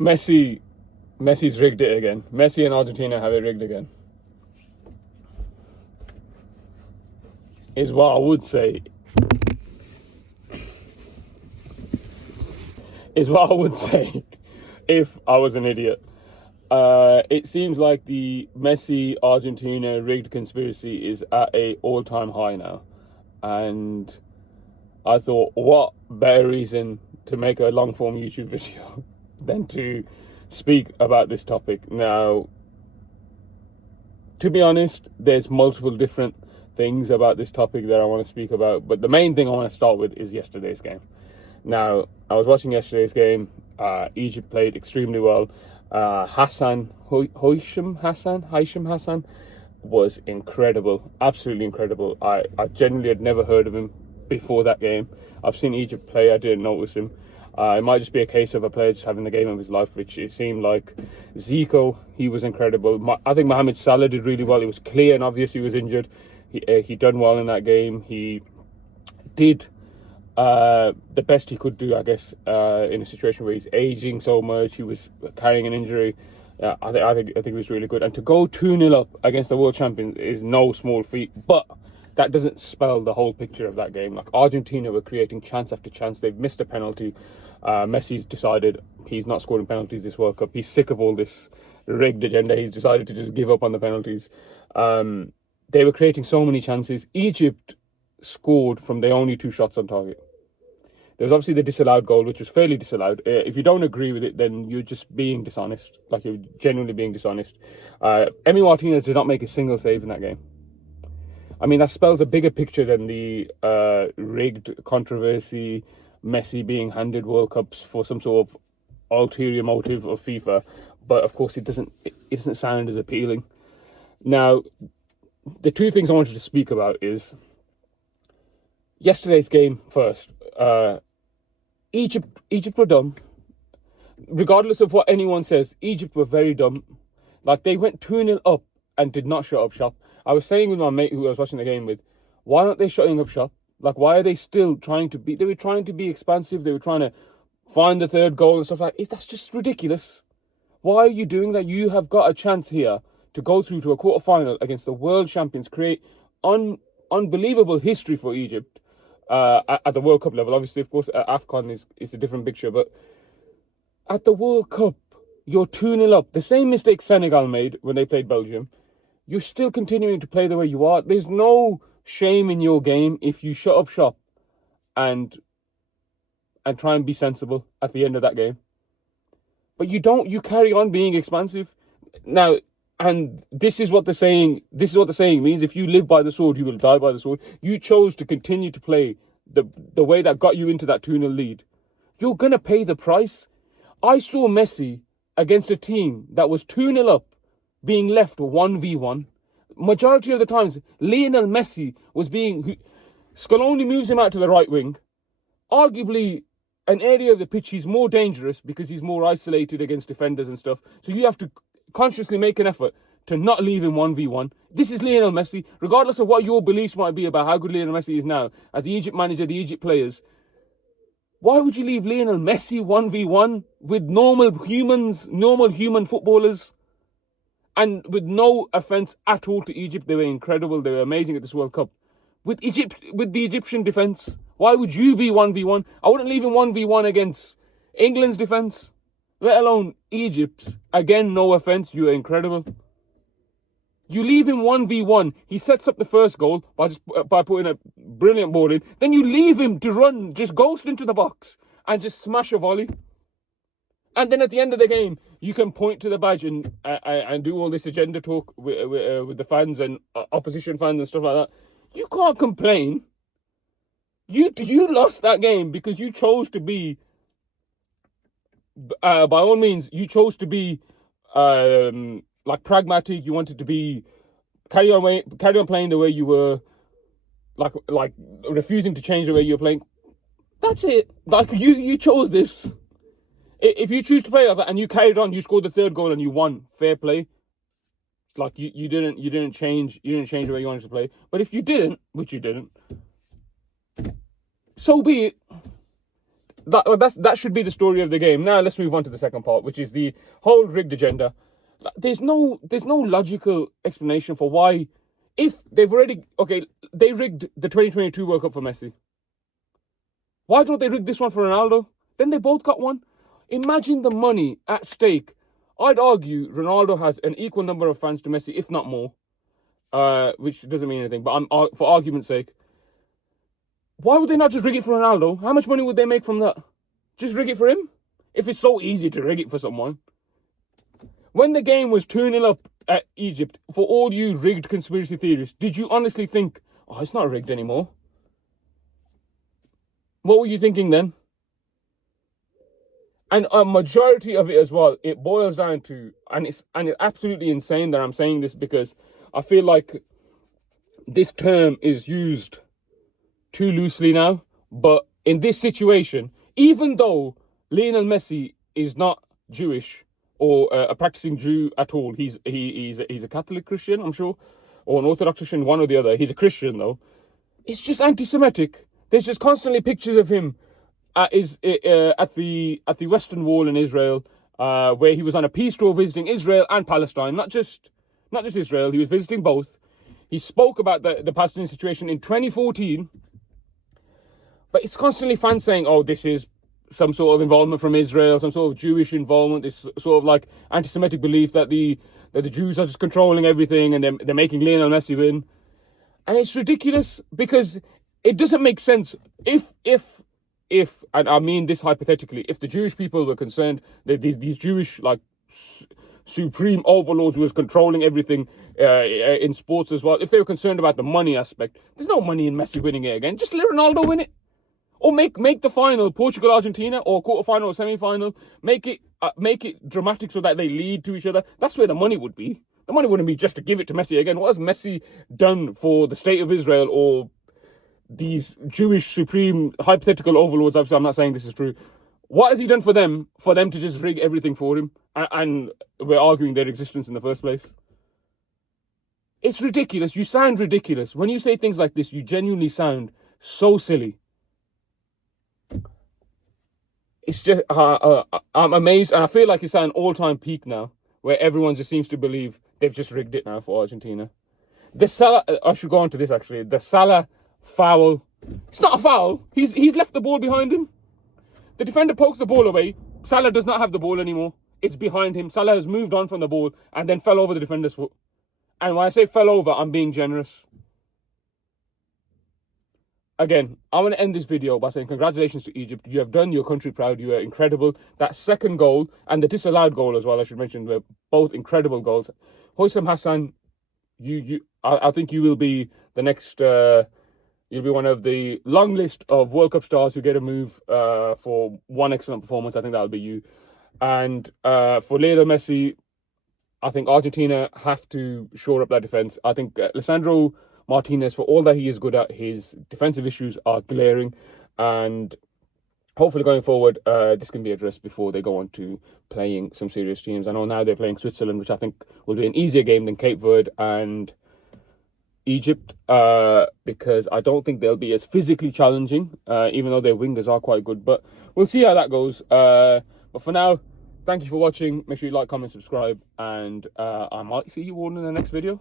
Messi's rigged it again. Messi and Argentina have it rigged again. Is what I would say. If I was an idiot. It seems like the Messi Argentina rigged conspiracy is at a all-time high now, and I thought, what better reason to make a long-form YouTube video than to speak about this topic. Now, to be honest, there's multiple different things about this topic that I want to speak about, but the main thing I want to start with is yesterday's game. Now, I was watching yesterday's game. Egypt played extremely well. Hisham Hassan was incredible, absolutely incredible. I genuinely had never heard of him before that game. I've seen Egypt play, I didn't notice him. It might just be a case of a player just having the game of his life, which it seemed like. Zico, he was incredible. I think Mohamed Salah did really well. It was clear and obvious he was injured. He done well in that game. He did the best he could do, I guess, in a situation where he's aging so much. He was carrying an injury. I think it was really good. And to go 2-0 up against the world champion is no small feat. But that doesn't spell the whole picture of that game. Like, Argentina were creating chance after chance. They've missed a penalty. Messi's decided he's not scoring penalties this World Cup. He's sick of all this rigged agenda. He's decided to just give up on the penalties. They were creating so many chances. Egypt scored from their only 2 shots on target. There was obviously the disallowed goal, which was fairly disallowed. If you don't agree with it, then you're just being dishonest. Like, you're genuinely being dishonest. Emi Martinez did not make a single save in that game. I mean, that spells a bigger picture than the rigged controversy, Messi being handed World Cups for some sort of ulterior motive of FIFA. But of course, it doesn't sound as appealing. Now, the 2 things I wanted to speak about is yesterday's game first. Egypt were dumb. Regardless of what anyone says, Egypt were very dumb. Like, they went 2-0 up and did not shut up shop. I was saying with my mate who I was watching the game with, why aren't they shutting up shop? Like, why are they still trying to be... They were trying to be expansive. They were trying to find the 3rd goal and stuff like that. That's just ridiculous. Why are you doing that? You have got a chance here to go through to a quarter-final against the world champions, create unbelievable history for Egypt. At the World Cup level. Obviously, of course, AFCON is a different picture, but at the World Cup, you're 2-0 up. The same mistake Senegal made when they played Belgium. You're still continuing to play the way you are. There's no shame in your game if you shut up shop and try and be sensible at the end of that game. But you don't. You carry on being expansive. Now, and this is what the saying means: if you live by the sword, you will die by the sword. You chose to continue to play the way that got you into that 2-0 lead. You're going to pay the price. I saw Messi against a team that was 2-0 up, being left 1v1. Majority of the times, Lionel Messi was being... Scaloni moves him out to the right wing. Arguably, an area of the pitch he's more dangerous because he's more isolated against defenders and stuff. So you have to consciously make an effort to not leave him 1v1. This is Lionel Messi. Regardless of what your beliefs might be about how good Lionel Messi is now, as the Egypt manager, the Egypt players, why would you leave Lionel Messi 1v1 with normal human footballers? And with no offence at all to Egypt, they were incredible. They were amazing at this World Cup. With the Egyptian defence, why would you be 1v1? I wouldn't leave him 1v1 against England's defence, let alone Egypt's. Again, no offence, you are incredible. You leave him 1v1. He sets up the first goal by putting a brilliant ball in. Then you leave him to run, just ghost into the box and just smash a volley. And then at the end of the game, you can point to the badge and do all this agenda talk with the fans and opposition fans and stuff like that. You can't complain. You lost that game because you chose to be, by all means, you chose to be like pragmatic. You wanted to be carry on playing the way you were, like refusing to change the way you were playing. That's it. Like you chose this. If you choose to play like that and you carried on, you scored the 3rd goal and you won. Fair play. Like you didn't change the way you wanted to play. But if you didn't, which you didn't, so be it. that should be the story of the game. Now let's move on to the second part, which is the whole rigged agenda. There's no logical explanation for why, if they've already they rigged the 2022 World Cup for Messi. Why don't they rig this one for Ronaldo? Then they both got one. Imagine the money at stake. I'd argue Ronaldo has an equal number of fans to Messi, if not more, which doesn't mean anything. But for argument's sake, why would they not just rig it for Ronaldo? How much money would they make from that? Just rig it for him? If it's so easy to rig it for someone. When the game was 2-0 up at Egypt, for all you rigged conspiracy theorists, did you honestly think, oh, it's not rigged anymore? What were you thinking then? And a majority of it as well, it boils down to, and it's absolutely insane that I'm saying this, because I feel like this term is used too loosely now. But in this situation, even though Lionel Messi is not Jewish or a practicing Jew at all, he's a Catholic Christian, I'm sure, or an Orthodox Christian, one or the other. He's a Christian though. It's just anti-Semitic. There's just constantly pictures of him at the Western Wall in Israel, where he was on a peace tour visiting Israel and Palestine, not just Israel. He was visiting both. He spoke about the Palestinian situation in 2014, but it's constantly fans saying, "Oh, this is some sort of involvement from Israel, some sort of Jewish involvement. This sort of like anti-Semitic belief that the Jews are just controlling everything and they're making Lionel Messi win." And it's ridiculous because it doesn't make sense if, and I mean this hypothetically, if the Jewish people were concerned that these Jewish like supreme overlords who was controlling everything in sports as well, if they were concerned about the money aspect, there's no money in Messi winning it again. Just let Ronaldo win it, or make the final Portugal Argentina or quarterfinal or semi-final. Make it dramatic so that they lead to each other. That's where the money would be. The money wouldn't be just to give it to Messi again. What has Messi done for the state of Israel or these Jewish supreme hypothetical overlords? Obviously, I'm not saying this is true. What has he done for them to just rig everything for him? And we're arguing their existence in the first place. It's ridiculous. You sound ridiculous. When you say things like this, you genuinely sound so silly. It's just, I'm amazed, and I feel like it's at an all-time peak now, where everyone just seems to believe they've just rigged it now for Argentina. The Salah, I should go on to this actually. The Salah foul. It's not a foul. He's left the ball behind him. The defender pokes the ball away. Salah does not have the ball anymore. It's behind him. Salah has moved on from the ball and then fell over the defender's foot. And when I say fell over, I'm being generous. Again, I want to end this video by saying congratulations to Egypt. You have done your country proud. You are incredible. That second goal and the disallowed goal as well, I should mention, were both incredible goals. Hoysam Hassan, I think you will be the next. You'll be one of the long list of World Cup stars who get a move for one excellent performance. I think that'll be you. And for Lionel Messi, I think Argentina have to shore up that defense. I think Lisandro Martinez, for all that he is good at, his defensive issues are glaring, and hopefully going forward, this can be addressed before they go on to playing some serious teams. I know now they're playing Switzerland, which I think will be an easier game than Cape Verde and Egypt, because I don't think they'll be as physically challenging, even though their wingers are quite good. But we'll see how that goes. But for now, thank you for watching. Make sure you like, comment, subscribe, and I might see you all in the next video.